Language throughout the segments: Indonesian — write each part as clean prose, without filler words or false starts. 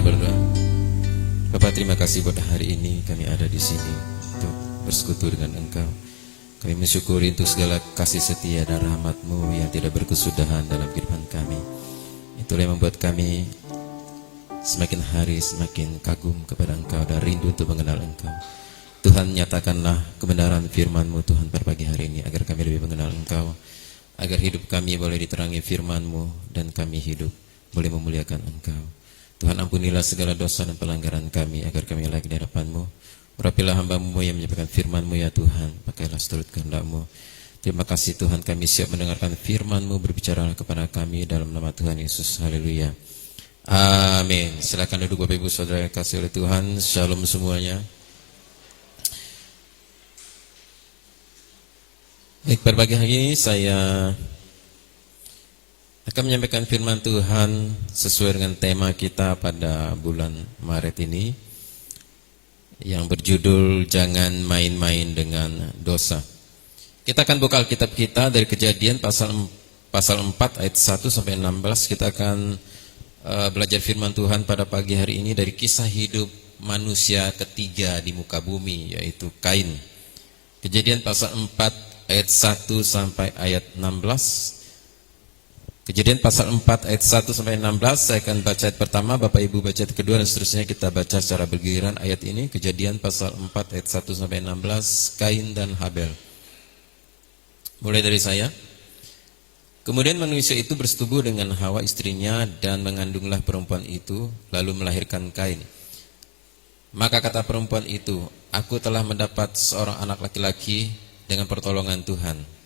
kita berdoa. Bapak, terima kasih buat hari ini kami ada di sini untuk bersekutu dengan Engkau. Kami mensyukuri untuk segala kasih setia dan rahmat-Mu yang tidak berkesudahan dalam kehidupan kami. Itulah yang membuat kami semakin hari semakin kagum kepada Engkau dan rindu untuk mengenal Engkau. Tuhan, nyatakanlah kebenaran firman-Mu Tuhan pada pagi hari ini, agar kami lebih mengenal Engkau, agar hidup kami boleh diterangi firman-Mu dan kami hidup boleh memuliakan Engkau. Tuhan, ampunilah segala dosa dan pelanggaran kami, agar kami layak di hadapan-Mu. Urapilah hamba-Mu yang menyampaikan firman-Mu ya Tuhan, pakailah seturut kehendak-Mu. Terima kasih Tuhan, kami siap mendengarkan firman-Mu, berbicara kepada kami dalam nama Tuhan Yesus. Haleluya. Amin. Silakan duduk Bapak Ibu Saudara yang kasih oleh Tuhan. Shalom semuanya. Baik, pada pagi hari ini saya akan menyampaikan firman Tuhan sesuai dengan tema kita pada bulan Maret ini, yang berjudul Jangan Main-Main dengan Dosa. Kita akan buka Alkitab kita dari Kejadian pasal 4 ayat 1 sampai 16. Kita akan belajar firman Tuhan pada pagi hari ini dari kisah hidup manusia ketiga di muka bumi, yaitu Kain. Kejadian pasal 4 ayat 1 sampai ayat 16. Kejadian pasal 4 ayat 1 sampai 16. Saya akan baca ayat pertama, Bapak Ibu baca ayat kedua, dan seterusnya kita baca secara bergiliran ayat ini. Kejadian pasal 4 ayat 1 sampai 16, Kain dan Habel. Mulai dari saya. Kemudian manusia itu bersetubuh dengan Hawa istrinya, dan mengandunglah perempuan itu, lalu melahirkan Kain. Maka kata perempuan itu, aku telah mendapat seorang anak laki-laki dengan pertolongan Tuhan.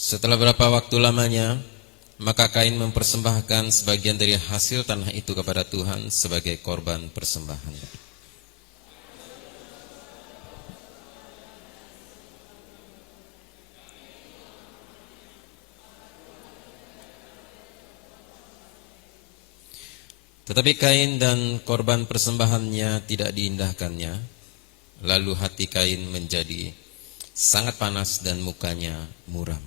Setelah berapa waktu lamanya, maka Kain mempersembahkan sebagian dari hasil tanah itu kepada Tuhan sebagai korban persembahan. Tetapi Kain dan korban persembahannya tidak diindahkannya. Lalu hati Kain menjadi sangat panas dan mukanya muram.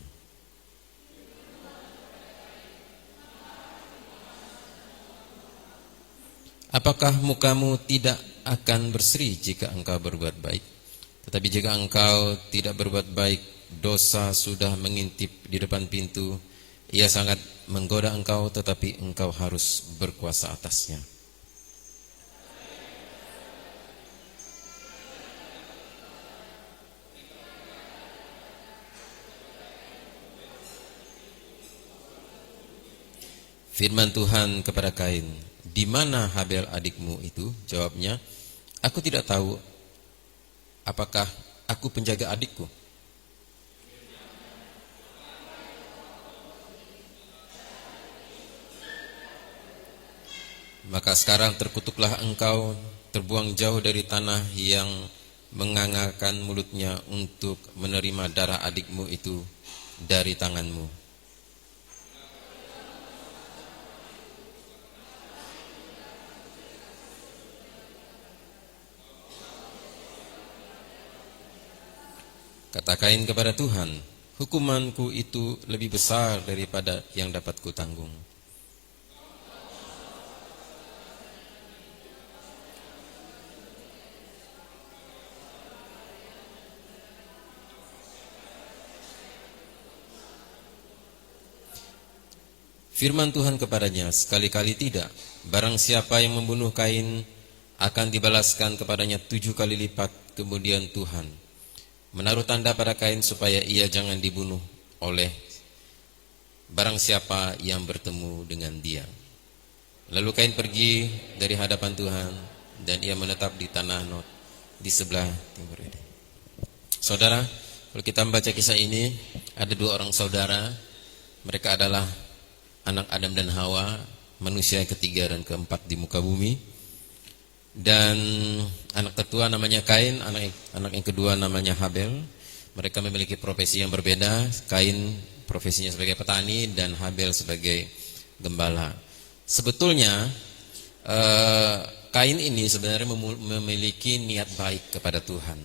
Apakah mukamu tidak akan berseri jika engkau berbuat baik? Tetapi jika engkau tidak berbuat baik, dosa sudah mengintip di depan pintu. Ia sangat menggoda engkau, tetapi engkau harus berkuasa atasnya. Firman Tuhan kepada Kain, di mana Habel adikmu itu? Jawabnya, aku tidak tahu. Apakah aku penjaga adikku? Maka sekarang terkutuklah engkau, terbuang jauh dari tanah yang mengangakan mulutnya untuk menerima darah adikmu itu dari tanganmu. Kata Kain kepada Tuhan, hukumanku itu lebih besar daripada yang dapat kutanggung. Firman Tuhan kepadanya, sekali-kali tidak. Barang siapa yang membunuh Kain akan dibalaskan kepadanya 7 kali lipat. Kemudian Tuhan menaruh tanda pada Kain supaya ia jangan dibunuh oleh barang siapa yang bertemu dengan dia. Lalu Kain pergi dari hadapan Tuhan, dan ia menetap di tanah Nod di sebelah timur ini. Saudara, kalau kita membaca kisah ini, ada 2 orang saudara. Mereka adalah anak Adam dan Hawa, manusia yang ketiga dan keempat di muka bumi. Dan anak tertua namanya Kain, anak yang kedua namanya Habel. Mereka memiliki profesi yang berbeda. Kain profesinya sebagai petani dan Habel sebagai gembala. Sebetulnya Kain ini sebenarnya memiliki niat baik kepada Tuhan.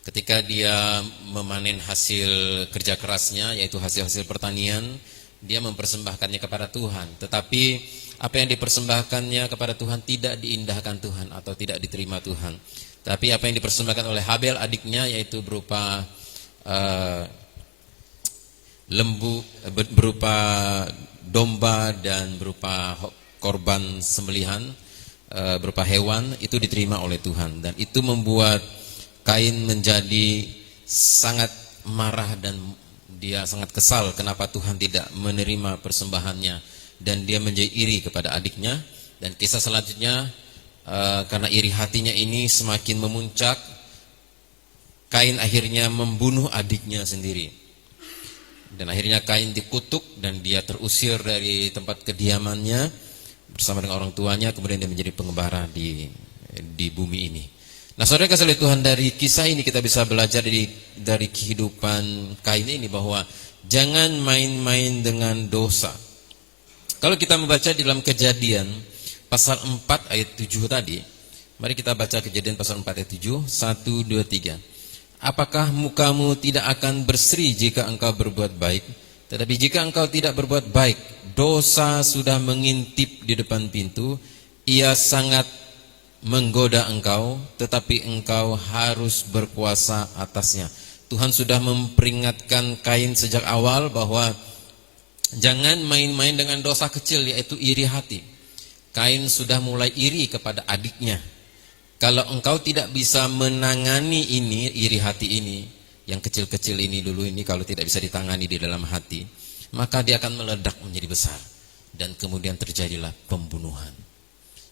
Ketika dia memanen hasil kerja kerasnya, yaitu hasil-hasil pertanian, dia mempersembahkannya kepada Tuhan. Tetapi apa yang dipersembahkannya kepada Tuhan tidak diindahkan Tuhan atau tidak diterima Tuhan. Tapi apa yang dipersembahkan oleh Habel adiknya, yaitu berupa lembu, berupa domba dan berupa korban sembelihan, berupa hewan, itu diterima oleh Tuhan. Dan itu membuat Kain menjadi sangat marah dan dia sangat kesal kenapa Tuhan tidak menerima persembahannya, dan dia menjadi iri kepada adiknya. Dan kisah selanjutnya, karena iri hatinya ini semakin memuncak, Kain akhirnya membunuh adiknya sendiri. Dan akhirnya Kain dikutuk dan dia terusir dari tempat kediamannya bersama dengan orang tuanya. Kemudian dia menjadi pengembara di bumi ini. Nah, saudara kasih oleh Tuhan, dari kisah ini kita bisa belajar dari kehidupan Kain ini bahwa jangan main-main dengan dosa. Kalau kita membaca di dalam Kejadian pasal 4 ayat 7 tadi, mari kita baca Kejadian pasal 4 ayat 7, 1, 2, 3. Apakah mukamu tidak akan berseri jika engkau berbuat baik? Tetapi jika engkau tidak berbuat baik, dosa sudah mengintip di depan pintu, ia sangat menggoda engkau, tetapi engkau harus berkuasa atasnya. Tuhan sudah memperingatkan Kain sejak awal bahwa jangan main-main dengan dosa kecil, yaitu iri hati. Kain sudah mulai iri kepada adiknya. Kalau engkau tidak bisa menangani ini, iri hati ini, yang kecil-kecil ini dulu ini, kalau tidak bisa ditangani di dalam hati, maka dia akan meledak menjadi besar. Dan kemudian terjadilah pembunuhan.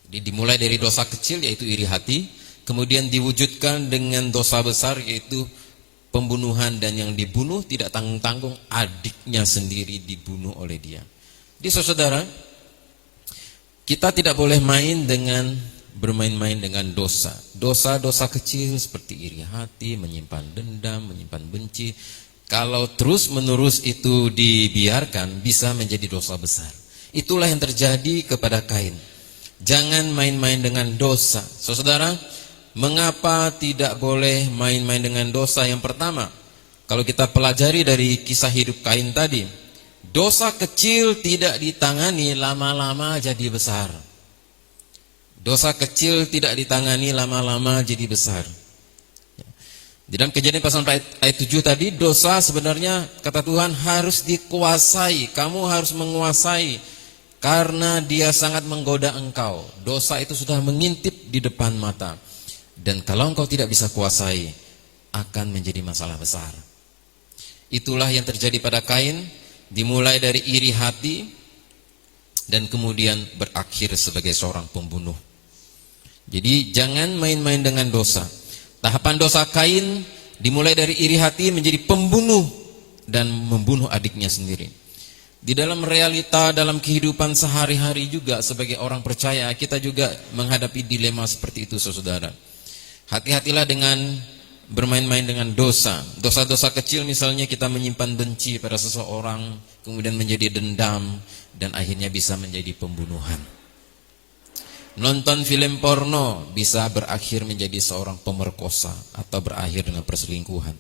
Dimulai dari dosa kecil, yaitu iri hati, kemudian diwujudkan dengan dosa besar, yaitu pembunuhan, dan yang dibunuh tidak tanggung-tanggung, adiknya sendiri dibunuh oleh dia. Jadi saudara, kita tidak boleh bermain-main dengan dosa. Dosa-dosa kecil seperti iri hati, menyimpan dendam, menyimpan benci, kalau terus-menerus itu dibiarkan, bisa menjadi dosa besar. Itulah yang terjadi kepada Kain. Jangan main-main dengan dosa. Saudara, mengapa tidak boleh main-main dengan dosa? Yang pertama, kalau kita pelajari dari kisah hidup Kain tadi, dosa kecil tidak ditangani, lama-lama jadi besar. Dosa kecil tidak ditangani, lama-lama jadi besar. Di dalam Kejadian pasal 4 ayat 7 tadi, dosa sebenarnya kata Tuhan harus dikuasai. Kamu harus menguasai, karena dia sangat menggoda engkau. Dosa itu sudah mengintip di depan mata. Dan kalau engkau tidak bisa kuasai, akan menjadi masalah besar. Itulah yang terjadi pada Kain. Dimulai dari iri hati, dan kemudian berakhir sebagai seorang pembunuh. Jadi jangan main-main dengan dosa. Tahapan dosa Kain dimulai dari iri hati menjadi pembunuh dan membunuh adiknya sendiri. Di dalam realita, dalam kehidupan sehari-hari juga sebagai orang percaya, kita juga menghadapi dilema seperti itu, saudara. Hati-hatilah dengan bermain-main dengan dosa. Dosa-dosa kecil, misalnya kita menyimpan benci pada seseorang, kemudian menjadi dendam, dan akhirnya bisa menjadi pembunuhan. Nonton film porno bisa berakhir menjadi seorang pemerkosa atau berakhir dengan perselingkuhan.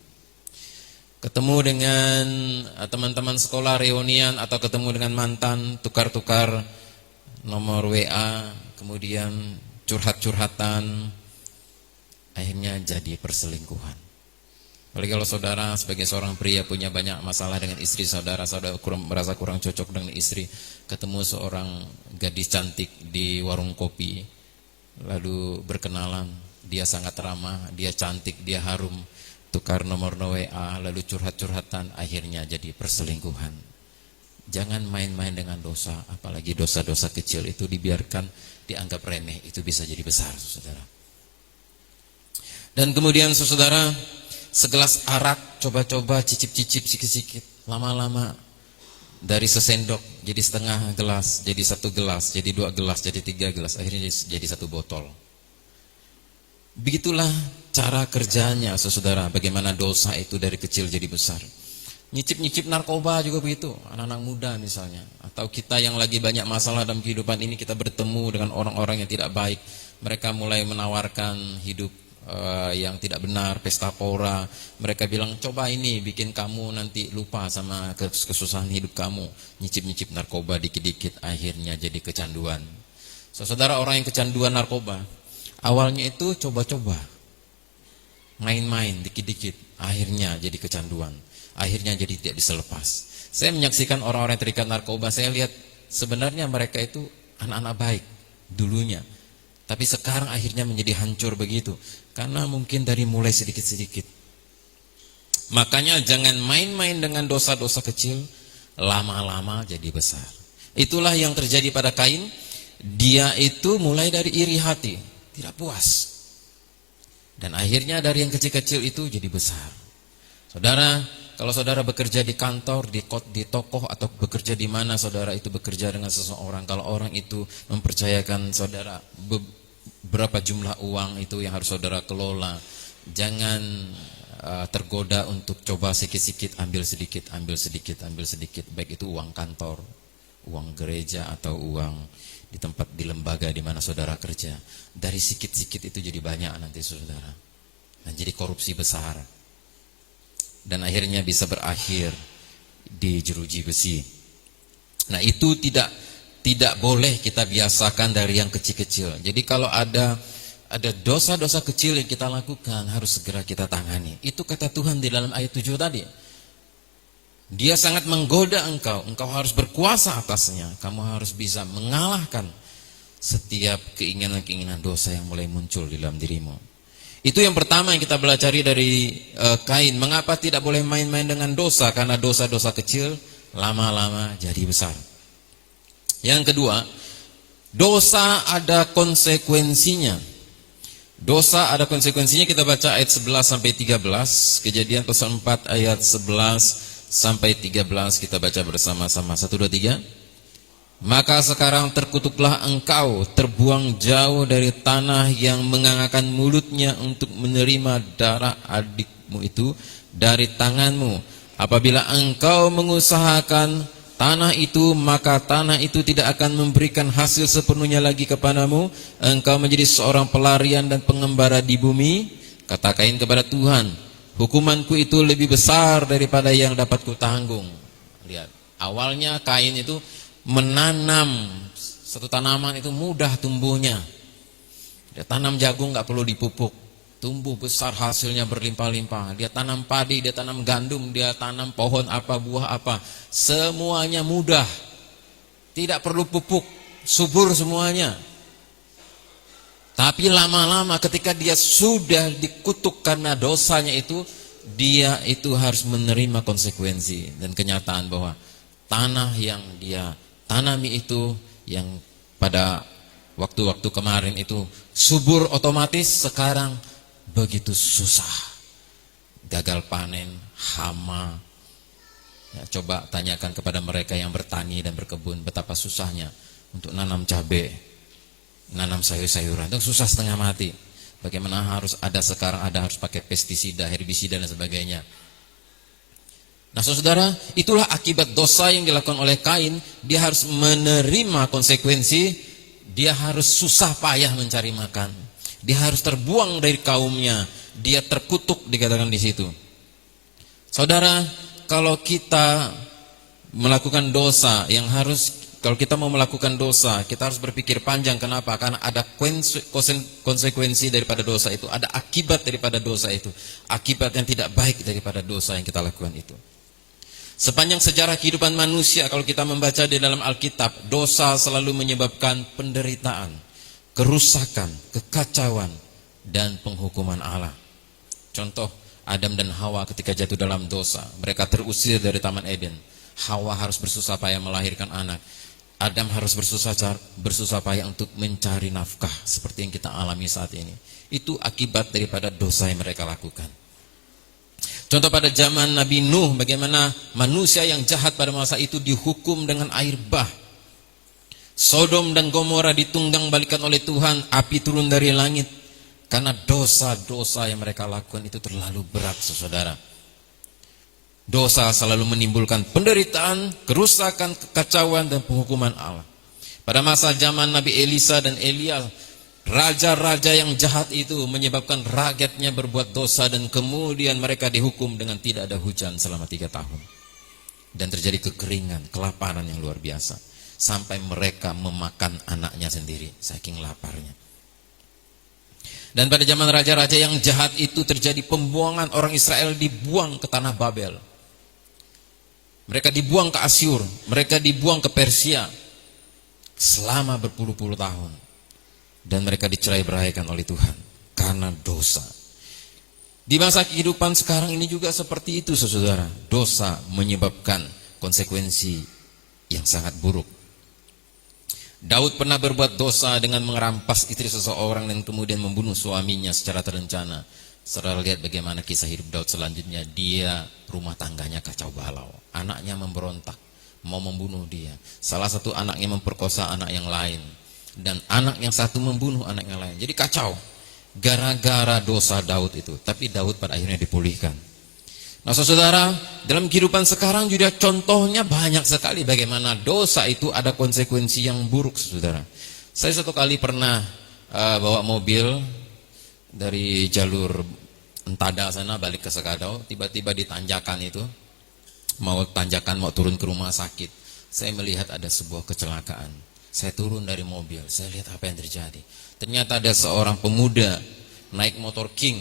Ketemu dengan teman-teman sekolah reunian atau ketemu dengan mantan, tukar-tukar nomor WA, kemudian curhat-curhatan, akhirnya jadi perselingkuhan. Apalagi kalau saudara sebagai seorang pria punya banyak masalah dengan istri saudara merasa kurang cocok dengan istri, ketemu seorang gadis cantik di warung kopi, lalu berkenalan, dia sangat ramah, dia cantik, dia harum, tukar nomor WA, lalu curhat-curhatan, akhirnya jadi perselingkuhan. Jangan main-main dengan dosa, apalagi dosa-dosa kecil itu dibiarkan, dianggap remeh, itu bisa jadi besar, saudara. Dan kemudian saudara, segelas arak, coba-coba cicip-cicip sikit-sikit, lama-lama dari sesendok jadi setengah gelas, jadi 1 gelas, jadi 2 gelas, jadi 3 gelas, akhirnya jadi 1 botol. Begitulah cara kerjanya, saudara, bagaimana dosa itu dari kecil jadi besar. Nyicip-nyicip narkoba juga begitu, anak-anak muda misalnya. Atau kita yang lagi banyak masalah dalam kehidupan ini, kita bertemu dengan orang-orang yang tidak baik. Mereka mulai menawarkan hidup yang tidak benar, pesta pora. Mereka bilang, coba ini bikin kamu nanti lupa sama kesusahan hidup kamu. Nyicip-nyicip narkoba dikit-dikit, akhirnya jadi kecanduan. Saudara, orang yang kecanduan narkoba, awalnya itu coba-coba, main-main dikit-dikit, akhirnya jadi kecanduan, akhirnya jadi tidak bisa lepas. Saya menyaksikan orang-orang yang terikat narkoba, saya lihat sebenarnya mereka itu anak-anak baik dulunya, tapi sekarang akhirnya menjadi hancur begitu, karena mungkin dari mulai sedikit-sedikit. Makanya jangan main-main dengan dosa-dosa kecil, lama-lama jadi besar. Itulah yang terjadi pada Kain. Dia itu mulai dari iri hati, tidak puas, dan akhirnya dari yang kecil-kecil itu jadi besar. Saudara, kalau saudara bekerja di kantor, di toko, atau bekerja di mana saudara itu bekerja dengan seseorang, kalau orang itu mempercayakan saudara berapa jumlah uang itu yang harus saudara kelola, jangan tergoda untuk coba sikit-sikit, ambil sedikit, ambil sedikit, ambil sedikit, baik itu uang kantor, uang gereja, atau uang di lembaga di mana saudara kerja. Dari sikit-sikit itu jadi banyak nanti saudara, dan jadi korupsi besar, dan akhirnya bisa berakhir di jeruji besi. Nah, itu tidak boleh kita biasakan dari yang kecil-kecil. Jadi kalau ada dosa-dosa kecil yang kita lakukan, harus segera kita tangani. Itu kata Tuhan di dalam ayat 7 tadi. Dia sangat menggoda engkau harus berkuasa atasnya. Kamu harus bisa mengalahkan setiap keinginan-keinginan dosa yang mulai muncul di dalam dirimu. Itu yang pertama yang kita pelajari dari Kain. Mengapa tidak boleh main-main dengan dosa? Karena dosa-dosa kecil lama-lama jadi besar. Yang kedua, dosa ada konsekuensinya. Dosa ada konsekuensinya. Kita baca ayat 11 sampai 13, Kejadian pasal 4 ayat 11 sampai 13, kita baca bersama-sama. 1, 2, 3. Maka sekarang terkutuklah engkau, terbuang jauh dari tanah yang mengangakkan mulutnya untuk menerima darah adikmu itu dari tanganmu. Apabila engkau mengusahakan tanah itu, maka tanah itu tidak akan memberikan hasil sepenuhnya lagi kepadamu. Engkau menjadi seorang pelarian dan pengembara di bumi. Kata Kain kepada Tuhan, hukumanku itu lebih besar daripada yang dapat kutanggung. Lihat, awalnya Kain itu menanam satu tanaman, itu mudah tumbuhnya. Dia tanam jagung, gak perlu dipupuk, tumbuh besar, hasilnya berlimpah-limpah. Dia tanam padi, dia tanam gandum, dia tanam pohon apa, buah apa, semuanya mudah, tidak perlu pupuk, subur semuanya. Tapi lama-lama ketika dia sudah dikutuk karena dosanya itu, dia itu harus menerima konsekuensi dan kenyataan bahwa tanah yang dia tanami itu, yang pada waktu-waktu kemarin itu subur otomatis, sekarang begitu susah. Gagal panen, hama. Ya, coba tanyakan kepada mereka yang bertani dan berkebun betapa susahnya untuk nanam cabai, nanam sayur-sayuran, itu susah setengah mati. Bagaimana sekarang harus pakai pestisida, herbisida dan sebagainya. Nah saudara, itulah akibat dosa yang dilakukan oleh Kain. Dia harus menerima konsekuensi. Dia harus susah payah mencari makan. Dia harus terbuang dari kaumnya. Dia terkutuk, dikatakan di situ. Saudara, kalau kita melakukan dosa, kalau kita mau melakukan dosa, kita harus berpikir panjang. Kenapa? Karena ada konsekuensi daripada dosa itu. Ada akibat daripada dosa itu. Akibat yang tidak baik daripada dosa yang kita lakukan itu. Sepanjang sejarah kehidupan manusia, kalau kita membaca di dalam Alkitab, dosa selalu menyebabkan penderitaan, kerusakan, kekacauan, dan penghukuman Allah. Contoh, Adam dan Hawa ketika jatuh dalam dosa, mereka terusir dari Taman Eden. Hawa harus bersusah payah melahirkan anak. Adam harus bersusah payah untuk mencari nafkah seperti yang kita alami saat ini. Itu akibat daripada dosa yang mereka lakukan. Contoh pada zaman Nabi Nuh, bagaimana manusia yang jahat pada masa itu dihukum dengan air bah. Sodom dan Gomora ditunggang balikan oleh Tuhan, api turun dari langit. Karena dosa-dosa yang mereka lakukan itu terlalu berat, saudara. Dosa selalu menimbulkan penderitaan, kerusakan, kekacauan, dan penghukuman Allah. Pada masa zaman Nabi Elisa dan Elia, Raja-raja yang jahat itu menyebabkan rakyatnya berbuat dosa dan kemudian mereka dihukum dengan tidak ada hujan selama 3 tahun. Dan terjadi kekeringan, kelaparan yang luar biasa. Sampai mereka memakan anaknya sendiri, saking laparnya. Dan pada zaman raja-raja yang jahat itu terjadi pembuangan orang Israel, dibuang ke tanah Babel. Mereka dibuang ke Asyur, mereka dibuang ke Persia selama berpuluh-puluh tahun. Dan mereka dicerai-beraikan oleh Tuhan karena dosa. Di masa kehidupan sekarang ini juga seperti itu, saudara. Dosa menyebabkan konsekuensi yang sangat buruk. Daud pernah berbuat dosa dengan merampas istri seseorang dan kemudian membunuh suaminya secara terencana. Saudara lihat bagaimana kisah hidup Daud selanjutnya. Dia rumah tangganya kacau balau. Anaknya memberontak, mau membunuh dia. Salah satu anaknya memperkosa anak yang lain. Dan anak yang satu membunuh anak yang lain. Jadi kacau. Gara-gara dosa Daud itu. Tapi Daud pada akhirnya dipulihkan. Nah saudara, dalam kehidupan sekarang juga contohnya banyak sekali bagaimana dosa itu ada konsekuensi yang buruk, saudara. Saya satu kali pernah bawa mobil dari jalur Entada sana balik ke Sekadau. Tiba-tiba di tanjakan itu, mau turun ke rumah sakit. Saya melihat ada sebuah kecelakaan. Saya turun dari mobil, saya lihat apa yang terjadi. Ternyata ada seorang pemuda naik motor King.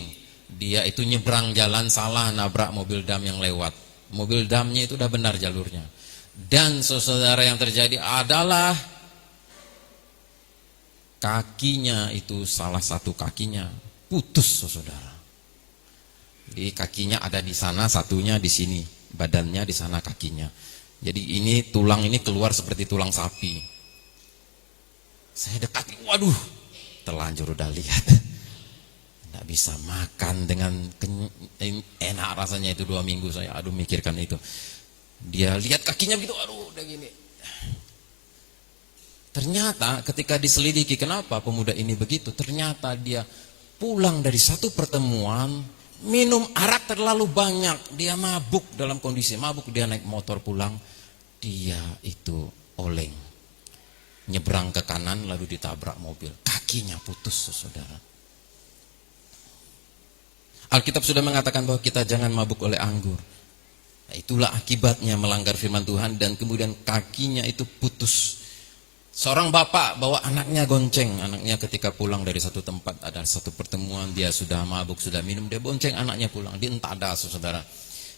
Dia itu nyebrang jalan salah, nabrak mobil dam yang lewat. Mobil damnya itu udah benar jalurnya. Dan saudara yang terjadi adalah kakinya itu, salah satu kakinya putus, saudara. Jadi kakinya ada di sana, satunya di sini, badannya di sana kakinya. Jadi ini tulang ini keluar seperti tulang sapi. Saya dekati, waduh, terlanjur udah lihat. Tidak bisa makan dengan enak rasanya itu 2 minggu saya, aduh mikirkan itu. Dia lihat kakinya begitu, aduh udah gini. Ternyata ketika diselidiki kenapa pemuda ini begitu, ternyata dia pulang dari satu pertemuan, minum arak terlalu banyak. Dia mabuk, dalam kondisi mabuk, dia naik motor pulang, dia itu oleng. Nyebrang ke kanan lalu ditabrak mobil. Kakinya putus, saudara. Alkitab sudah mengatakan bahwa kita jangan mabuk oleh anggur. Nah, itulah akibatnya melanggar firman Tuhan dan kemudian kakinya itu putus. Seorang bapak bawa anaknya gonceng. Anaknya ketika pulang dari satu tempat, ada satu pertemuan, dia sudah mabuk, sudah minum, dia bonceng anaknya pulang. Di Entada, saudara.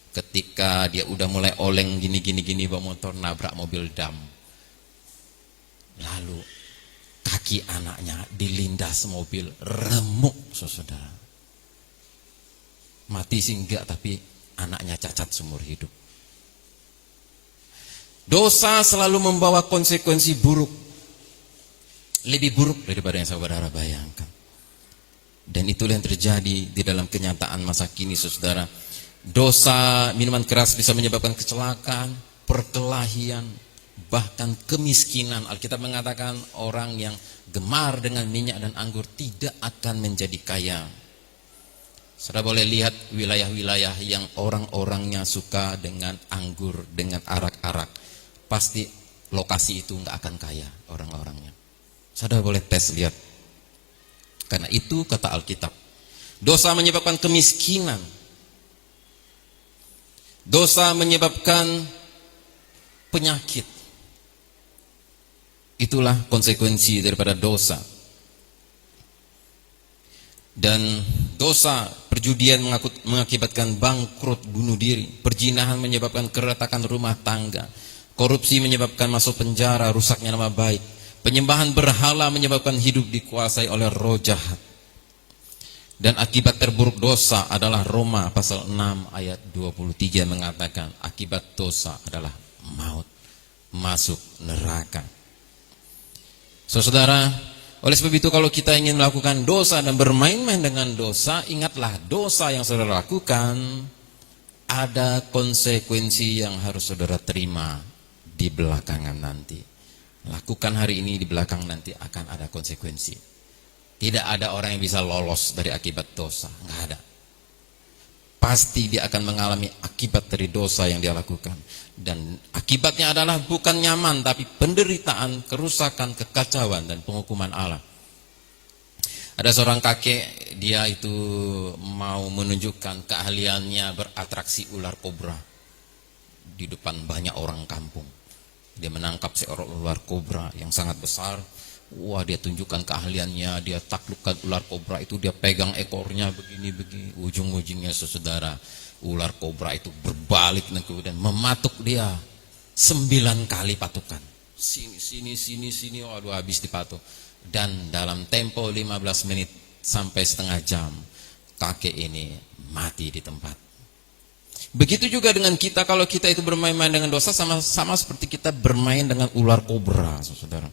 Ketika dia udah mulai oleng gini bawa motor, nabrak mobil dam. Lalu kaki anaknya dilindas mobil, remuk, saudara. Mati sih enggak, tapi anaknya cacat seumur hidup. Dosa selalu membawa konsekuensi buruk. Lebih buruk daripada yang saudara bayangkan. Dan itulah yang terjadi di dalam kenyataan masa kini, saudara. Dosa, minuman keras bisa menyebabkan kecelakaan, perkelahian, bahkan kemiskinan. Alkitab mengatakan orang yang gemar dengan minyak dan anggur tidak akan menjadi kaya. Saudara boleh lihat wilayah-wilayah yang orang-orangnya suka dengan anggur, dengan arak-arak. Pasti lokasi itu nggak akan kaya orang-orangnya. Saudara boleh tes lihat. Karena itu kata Alkitab. Dosa menyebabkan kemiskinan. Dosa menyebabkan penyakit. Itulah konsekuensi daripada dosa. Dan dosa, perjudian mengakibatkan bangkrut, bunuh diri. Perzinahan menyebabkan keretakan rumah tangga. Korupsi menyebabkan masuk penjara, rusaknya nama baik. Penyembahan berhala menyebabkan hidup dikuasai oleh roh jahat. Dan akibat terburuk dosa adalah Roma pasal 6 ayat 23 mengatakan akibat dosa adalah maut, masuk neraka. Saudara, oleh sebab itu kalau kita ingin melakukan dosa dan bermain-main dengan dosa, ingatlah dosa yang saudara lakukan ada konsekuensi yang harus saudara terima di belakangan nanti. Lakukan hari ini, di belakang nanti akan ada konsekuensi. Tidak ada orang yang bisa lolos dari akibat dosa, enggak ada. Pasti dia akan mengalami akibat dari dosa yang dia lakukan. Dan akibatnya adalah bukan nyaman, tapi penderitaan, kerusakan, kekacauan, dan penghukuman Allah. Ada seorang kakek, dia itu mau menunjukkan keahliannya beratraksi ular kobra di depan banyak orang kampung. Dia menangkap seorang ular kobra yang sangat besar. Wah, dia tunjukkan keahliannya, dia taklukkan ular kobra itu, dia pegang ekornya begini-begini. Ujung-ujungnya saudara, ular kobra itu berbalik dan kemudian mematuk dia 9 kali patukan. Sini, waduh habis dipatuk. Dan dalam tempo 15 menit sampai setengah jam, kakek ini mati di tempat. Begitu juga dengan kita, kalau kita itu bermain-main dengan dosa, sama seperti kita bermain dengan ular kobra, saudara.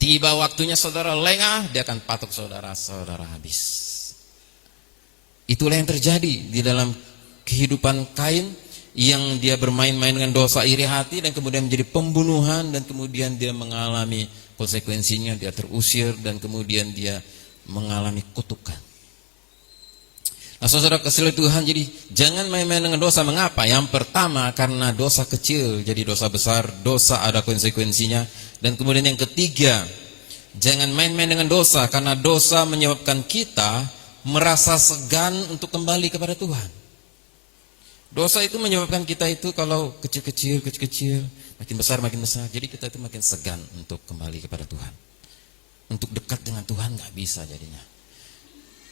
Tiba waktunya saudara lengah, dia akan patuk saudara habis. Itulah yang terjadi di dalam kehidupan Kain, yang dia bermain-main dengan dosa, iri hati, dan kemudian menjadi pembunuhan, dan kemudian dia mengalami konsekuensinya, dia terusir, dan kemudian dia mengalami kutukan. Nah, saudara kasih Tuhan, jadi jangan main-main dengan dosa. Mengapa? Yang pertama, karena dosa kecil jadi dosa besar, dosa ada konsekuensinya. Dan kemudian yang ketiga, jangan main-main dengan dosa, karena dosa menyebabkan kita merasa segan untuk kembali kepada Tuhan. Dosa itu menyebabkan kita itu kalau kecil-kecil, makin besar. Jadi kita itu makin segan untuk kembali kepada Tuhan. Untuk dekat dengan Tuhan gak bisa jadinya.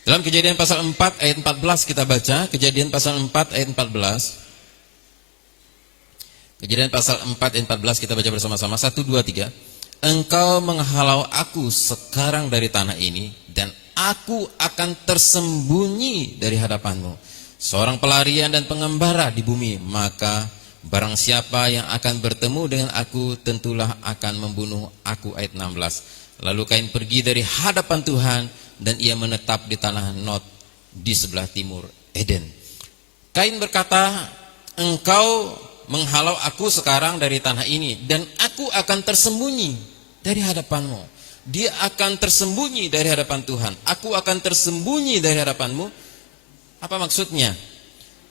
Dalam Kejadian pasal 4 ayat 14 kita baca, Kejadian pasal 4 ayat 14. Kejadian pasal 4 ayat 14 kita baca bersama-sama. 1, 2, 3. Engkau menghalau aku sekarang dari tanah ini, dan aku akan tersembunyi dari hadapanmu, seorang pelarian dan pengembara di bumi. Maka barang siapa yang akan bertemu dengan aku, tentulah akan membunuh aku. Ayat 16. Lalu Kain pergi dari hadapan Tuhan, dan ia menetap di tanah Nod di sebelah timur Eden. Kain berkata, engkau menghalau aku sekarang dari tanah ini, dan aku akan tersembunyi dari hadapanmu. Dia akan tersembunyi dari hadapan Tuhan. Aku akan tersembunyi dari hadapanmu. Apa maksudnya?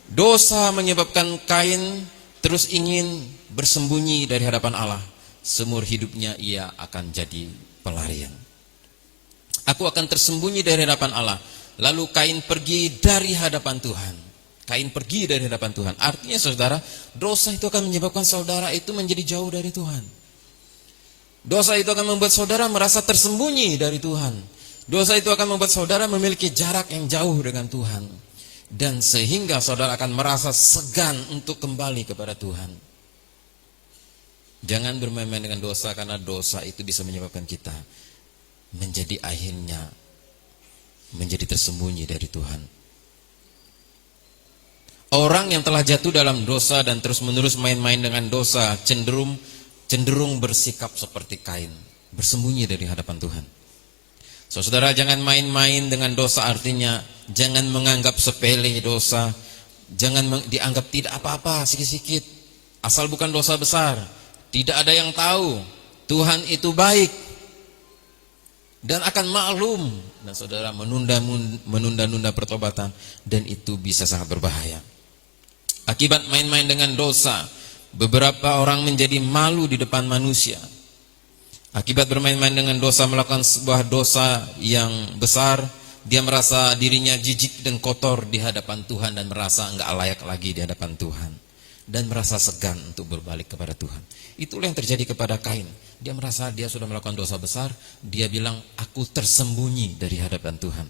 Dosa menyebabkan Kain terus ingin bersembunyi dari hadapan Allah. Seumur hidupnya ia akan jadi pelarian. Aku akan tersembunyi dari hadapan Allah. Lalu Kain pergi dari hadapan Tuhan. Kain pergi dari hadapan Tuhan. Artinya saudara, dosa itu akan menyebabkan saudara itu menjadi jauh dari Tuhan. Dosa itu akan membuat saudara merasa tersembunyi dari Tuhan. Dosa itu akan membuat saudara memiliki jarak yang jauh dengan Tuhan. Dan sehingga saudara akan merasa segan untuk kembali kepada Tuhan. Jangan bermain-main dengan dosa, karena dosa itu bisa menyebabkan kita menjadi akhirnya menjadi tersembunyi dari Tuhan. Orang yang telah jatuh dalam dosa dan terus-menerus main-main dengan dosa cenderung bersikap seperti Kain, bersembunyi dari hadapan Tuhan. Saudara, jangan main-main dengan dosa, artinya jangan menganggap sepele dosa, jangan dianggap tidak apa-apa, sikit-sikit, asal bukan dosa besar. Tidak ada yang tahu, Tuhan itu baik dan akan maklum. Dan saudara menunda-nunda pertobatan, dan itu bisa sangat berbahaya. Akibat main-main dengan dosa, beberapa orang menjadi malu di depan manusia. Akibat bermain-main dengan dosa, melakukan sebuah dosa yang besar, dia merasa dirinya jijik dan kotor di hadapan Tuhan, dan merasa enggak layak lagi di hadapan Tuhan, dan merasa segan untuk berbalik kepada Tuhan. Itulah yang terjadi kepada Kain. Dia merasa dia sudah melakukan dosa besar. Dia bilang, aku tersembunyi dari hadapan Tuhan.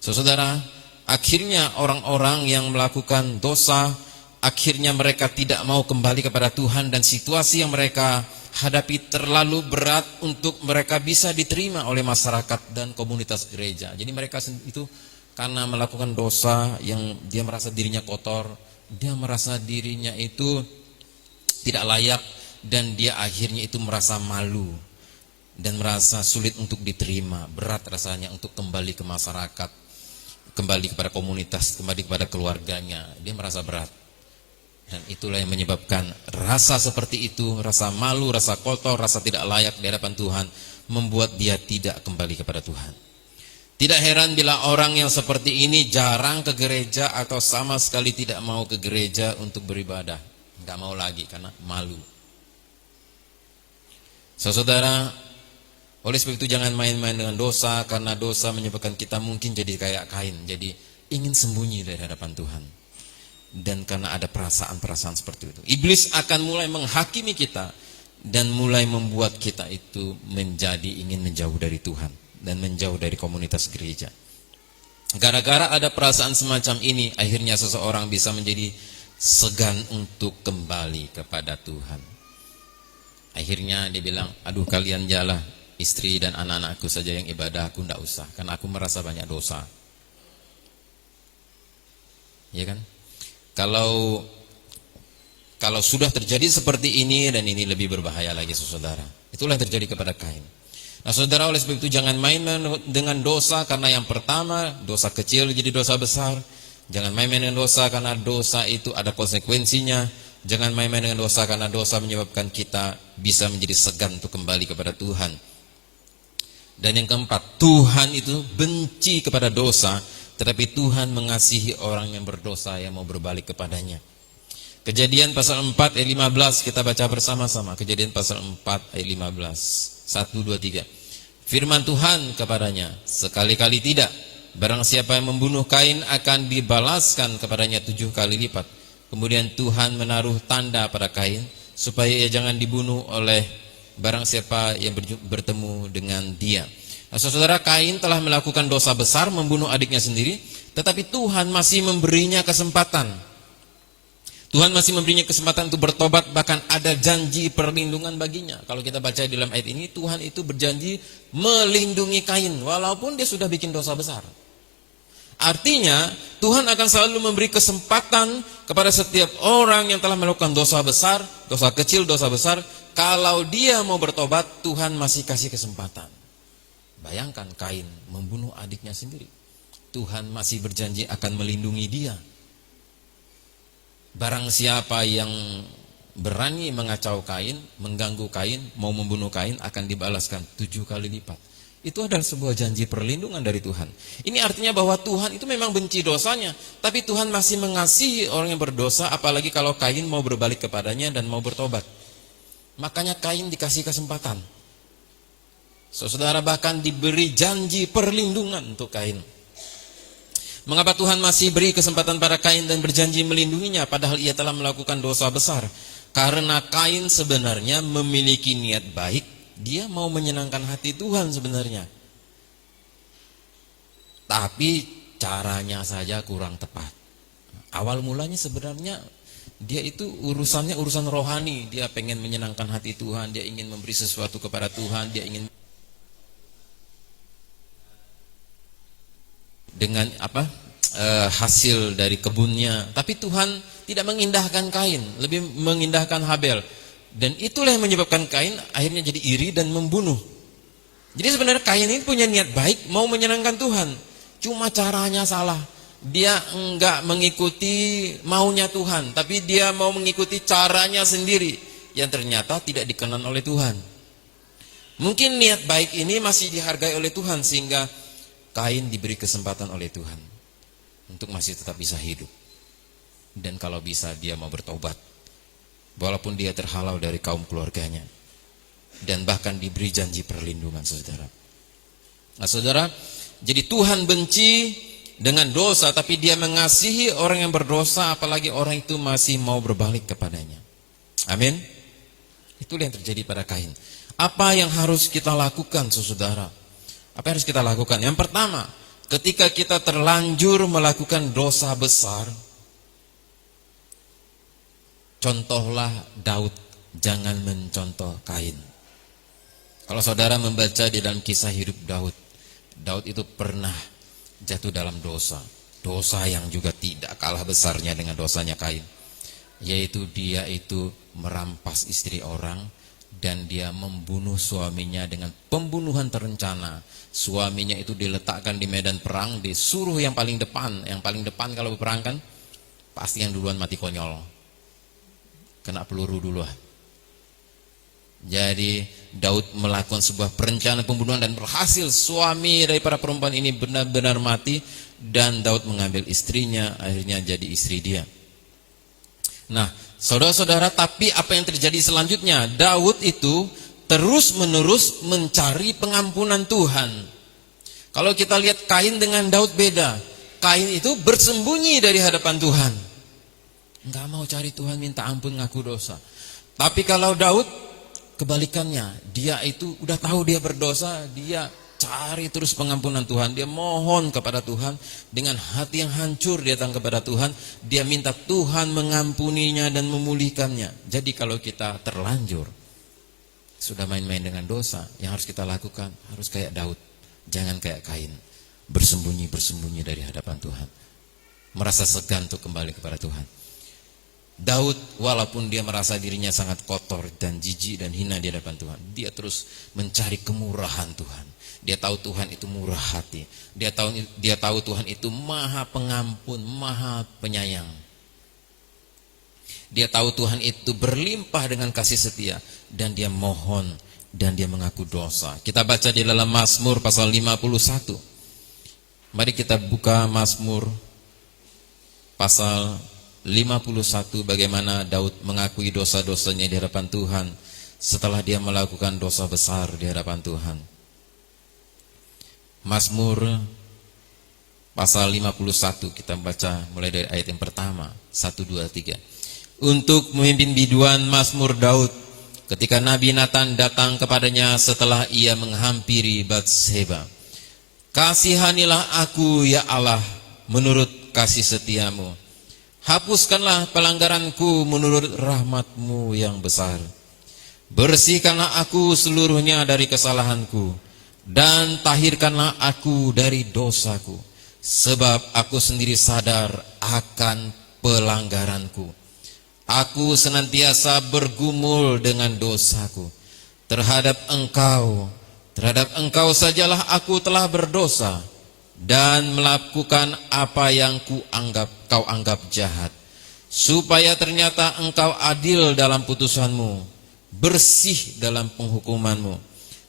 Saudara, akhirnya orang-orang yang melakukan dosa, akhirnya mereka tidak mau kembali kepada Tuhan, dan situasi yang mereka hadapi terlalu berat untuk mereka bisa diterima oleh masyarakat dan komunitas gereja. Jadi mereka itu karena melakukan dosa yang dia merasa dirinya kotor, dia merasa dirinya itu tidak layak, dan dia akhirnya itu merasa malu dan merasa sulit untuk diterima. Berat rasanya untuk kembali ke masyarakat, kembali kepada komunitas, kembali kepada keluarganya. Dia merasa berat. Dan itulah yang menyebabkan rasa seperti itu, rasa malu, rasa kotor, rasa tidak layak di hadapan Tuhan, membuat dia tidak kembali kepada Tuhan. Tidak heran bila orang yang seperti ini jarang ke gereja, atau sama sekali tidak mau ke gereja untuk beribadah. Enggak mau lagi karena malu. Saudara, Oleh sebab itu jangan main-main dengan dosa, karena dosa menyebabkan kita mungkin jadi kayak Kain, jadi ingin sembunyi dari hadapan Tuhan. Dan karena ada perasaan-perasaan seperti itu, iblis akan mulai menghakimi kita dan mulai membuat kita itu menjadi ingin menjauh dari Tuhan dan menjauh dari komunitas gereja. Gara-gara ada perasaan semacam ini, akhirnya seseorang bisa menjadi segan untuk kembali kepada Tuhan. Akhirnya dia bilang, aduh kalian jalah, istri dan anak-anakku saja yang ibadah, aku tidak usah, karena aku merasa banyak dosa. Ya kan? Kalau sudah terjadi seperti ini, dan ini lebih berbahaya lagi saudara, itulah yang terjadi kepada Kain. Nah saudara, oleh sebab itu jangan main dengan dosa, karena yang pertama dosa kecil jadi dosa besar. Jangan main-main dengan dosa, karena dosa itu ada konsekuensinya. Jangan main-main dengan dosa, karena dosa menyebabkan kita bisa menjadi segan untuk kembali kepada Tuhan. Dan yang keempat, Tuhan itu benci kepada dosa, tetapi Tuhan mengasihi orang yang berdosa yang mau berbalik kepadanya. Kejadian pasal 4 ayat 15 kita baca bersama-sama. Kejadian pasal 4 ayat 15. 1, 2, 3. Firman Tuhan kepadanya, sekali-kali tidak. Barang siapa yang membunuh Kain akan dibalaskan kepadanya 7 kali lipat. Kemudian Tuhan menaruh tanda pada Kain supaya ia jangan dibunuh oleh barang siapa yang bertemu dengan dia. Nah, saudara, Kain telah melakukan dosa besar, membunuh adiknya sendiri, tetapi Tuhan masih memberinya kesempatan. Tuhan masih memberinya kesempatan untuk bertobat, bahkan ada janji perlindungan baginya. Kalau kita baca di dalam ayat ini, Tuhan itu berjanji melindungi Kain walaupun dia sudah bikin dosa besar. Artinya Tuhan akan selalu memberi kesempatan kepada setiap orang yang telah melakukan dosa besar, dosa kecil, dosa besar. Kalau dia mau bertobat, Tuhan masih kasih kesempatan. Bayangkan Kain membunuh adiknya sendiri. Tuhan masih berjanji akan melindungi dia. Barang siapa yang berani mengacau Kain, mengganggu Kain, mau membunuh Kain, akan dibalaskan 7 kali lipat. Itu adalah sebuah janji perlindungan dari Tuhan. Ini artinya bahwa Tuhan itu memang benci dosanya, tapi Tuhan masih mengasihi orang yang berdosa, apalagi kalau Kain mau berbalik kepadanya dan mau bertobat. Makanya Kain dikasih kesempatan. Saudara, bahkan diberi janji perlindungan untuk Kain. Mengapa Tuhan masih beri kesempatan pada Kain dan berjanji melindunginya padahal ia telah melakukan dosa besar? Karena Kain sebenarnya memiliki niat baik, dia mau menyenangkan hati Tuhan sebenarnya. Tapi caranya saja kurang tepat. Awal mulanya sebenarnya dia itu urusannya urusan rohani, dia pengen menyenangkan hati Tuhan, dia ingin memberi sesuatu kepada Tuhan, dia ingin dengan hasil dari kebunnya. Tapi Tuhan tidak mengindahkan Kain, lebih mengindahkan Habel. Dan itulah yang menyebabkan Kain akhirnya jadi iri dan membunuh. Jadi sebenarnya Kain ini punya niat baik, mau menyenangkan Tuhan, cuma caranya salah. Dia enggak mengikuti maunya Tuhan, tapi dia mau mengikuti caranya sendiri yang ternyata tidak dikenan oleh Tuhan. Mungkin niat baik ini masih dihargai oleh Tuhan, sehingga Kain diberi kesempatan oleh Tuhan untuk masih tetap bisa hidup. Dan kalau bisa dia mau bertobat, walaupun dia terhalau dari kaum keluarganya, dan bahkan diberi janji perlindungan, saudara. Nah saudara, jadi Tuhan benci dengan dosa, tapi dia mengasihi orang yang berdosa, apalagi orang itu masih mau berbalik kepadanya. Amin. Itulah yang terjadi pada Kain. Apa yang harus kita lakukan, saudara? Apa yang harus kita lakukan? Yang pertama, ketika kita terlanjur melakukan dosa besar, contohlah Daud, jangan mencontoh Kain. Kalau saudara membaca di dalam kisah hidup Daud, Daud itu pernah jatuh dalam dosa. Dosa yang juga tidak kalah besarnya dengan dosanya Kain. Yaitu dia itu merampas istri orang, dan dia membunuh suaminya dengan pembunuhan terencana. Suaminya itu diletakkan di medan perang, disuruh yang paling depan. Yang paling depan kalau berperang kan pasti yang duluan mati konyol, kena peluru duluan. Jadi Daud melakukan sebuah perencanaan pembunuhan dan berhasil. Suami daripada perempuan ini benar-benar mati, dan Daud mengambil istrinya, akhirnya jadi istri dia. Nah saudara-saudara, tapi apa yang terjadi selanjutnya? Daud itu terus-menerus mencari pengampunan Tuhan. Kalau kita lihat Kain dengan Daud beda. Kain itu bersembunyi dari hadapan Tuhan. Enggak mau cari Tuhan, minta ampun, ngaku dosa. Tapi kalau Daud kebalikannya, dia itu udah tahu dia berdosa, dia cari terus pengampunan Tuhan, dia mohon kepada Tuhan dengan hati yang hancur, dia datang kepada Tuhan, dia minta Tuhan mengampuninya dan memulihkannya. Jadi kalau kita terlanjur sudah main-main dengan dosa, yang harus kita lakukan harus kayak Daud, jangan kayak Kain, bersembunyi dari hadapan Tuhan, merasa segan untuk kembali kepada Tuhan. Daud walaupun dia merasa dirinya sangat kotor dan jijik dan hina di hadapan Tuhan, dia terus mencari kemurahan Tuhan. Dia tahu Tuhan itu murah hati. Dia tahu Tuhan itu maha pengampun, maha penyayang. Dia tahu Tuhan itu berlimpah dengan kasih setia, dan dia mohon dan dia mengaku dosa. Kita baca di dalam Mazmur pasal 51. Mari kita buka Mazmur pasal 51, bagaimana Daud mengakui dosa-dosanya di hadapan Tuhan setelah dia melakukan dosa besar di hadapan Tuhan. Mazmur pasal 51, kita baca mulai dari ayat yang pertama, 1, 2, 3. Untuk memimpin biduan Mazmur Daud ketika Nabi Nathan datang kepadanya setelah ia menghampiri Batseba. Kasihanilah aku ya Allah menurut kasih setiamu. Hapuskanlah pelanggaranku menurut rahmat-Mu yang besar. Bersihkanlah aku seluruhnya dari kesalahanku, dan tahirkanlah aku dari dosaku, sebab aku sendiri sadar akan pelanggaranku. Aku senantiasa bergumul dengan dosaku. Terhadap engkau sajalah aku telah berdosa, dan melakukan apa yang kau anggap jahat, supaya ternyata engkau adil dalam putusanmu, bersih dalam penghukumanmu.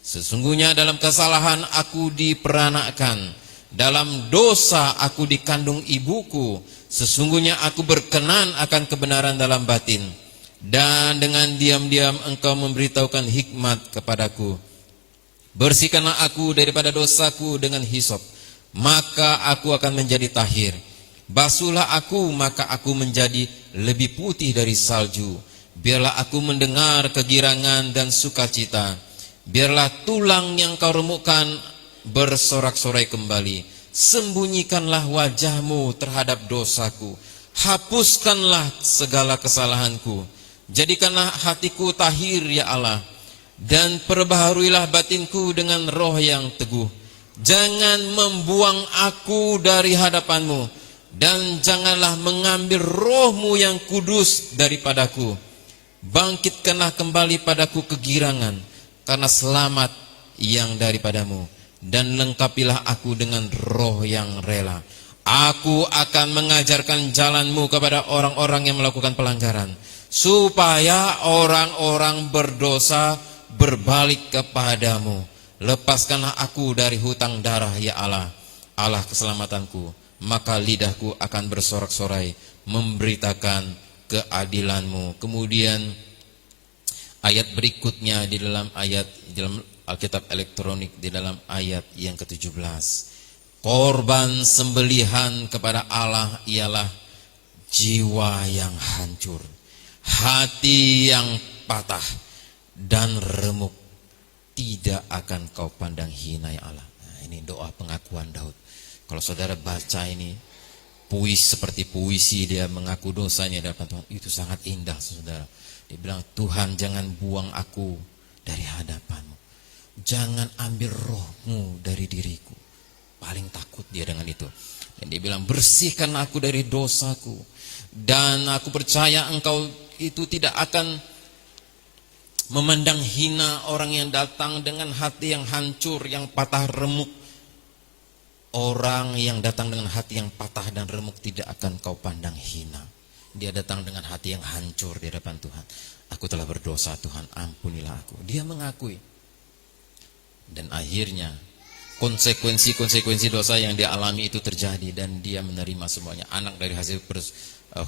Sesungguhnya dalam kesalahan aku diperanakkan, dalam dosa aku dikandung ibuku. Sesungguhnya aku berkenan akan kebenaran dalam batin, dan dengan diam-diam engkau memberitahukan hikmat kepadaku. Bersihkanlah aku daripada dosaku dengan hisop, maka aku akan menjadi tahir. Basuhlah aku, maka aku menjadi lebih putih dari salju. Biarlah aku mendengar kegirangan dan sukacita. Biarlah tulang yang kau remukkan bersorak-sorai kembali. Sembunyikanlah wajahmu terhadap dosaku. Hapuskanlah segala kesalahanku. Jadikanlah hatiku tahir ya Allah, dan perbaharuilah batinku dengan roh yang teguh. Jangan membuang aku dari hadapanmu, dan janganlah mengambil rohmu yang kudus daripadaku. Bangkitkanlah kembali padaku kegirangan karena selamat yang daripadamu, dan lengkapilah aku dengan roh yang rela. Aku akan mengajarkan jalanmu kepada orang-orang yang melakukan pelanggaran, supaya orang-orang berdosa berbalik kepadamu. Lepaskanlah aku dari hutang darah ya Allah, Allah keselamatanku. Maka lidahku akan bersorak-sorai memberitakan keadilanmu. Kemudian ayat berikutnya di dalam Alkitab elektronik, di dalam ayat yang ke-17. Korban sembelihan kepada Allah ialah jiwa yang hancur, hati yang patah dan remuk. Tidak akan kau pandang hina ya Allah. Nah, ini doa pengakuan Daud. Kalau saudara baca ini seperti puisi, dia mengaku dosanya di hadapan Tuhan. Itu sangat indah saudara. Dia bilang, Tuhan jangan buang aku dari hadapanmu. Jangan ambil rohmu dari diriku. Paling takut dia dengan itu. Dan dia bilang, bersihkan aku dari dosaku. Dan aku percaya engkau itu tidak akan memandang hina orang yang datang dengan hati yang hancur, yang patah remuk. Orang yang datang dengan hati yang patah dan remuk tidak akan kau pandang hina. Dia datang dengan hati yang hancur di hadapan Tuhan. Aku telah berdosa Tuhan, ampunilah aku. Dia mengakui. Dan akhirnya konsekuensi dosa yang dia alami itu terjadi, dan dia menerima semuanya. Anak dari hasil